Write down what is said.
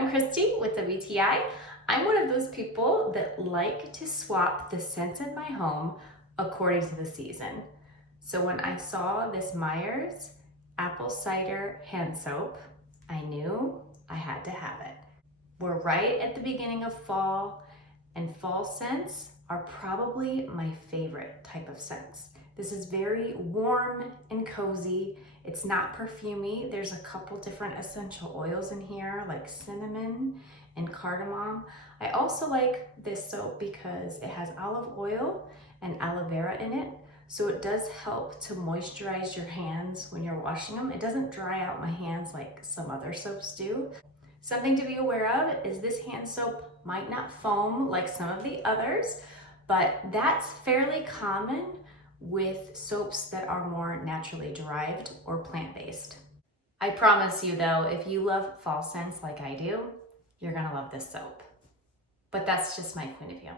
I'm Christy with WTI. I'm one of those people that like to swap the scents in my home according to the season. So when I saw this Meyer's apple cider hand soap, I knew I had to have it. We're right at the beginning of fall, and fall scents are probably my favorite type of scents. This is very warm and cozy. It's not perfumey. There's a couple different essential oils in here like cinnamon and cardamom. I also like this soap because it has olive oil and aloe vera in it. So it does help to moisturize your hands when you're washing them. It doesn't dry out my hands like some other soaps do. Something to be aware of is this hand soap might not foam like some of the others, but that's fairly common with soaps that are more naturally derived or plant-based. I promise you though, if you love fall scents like I do, you're gonna love this soap. But that's just my point of view.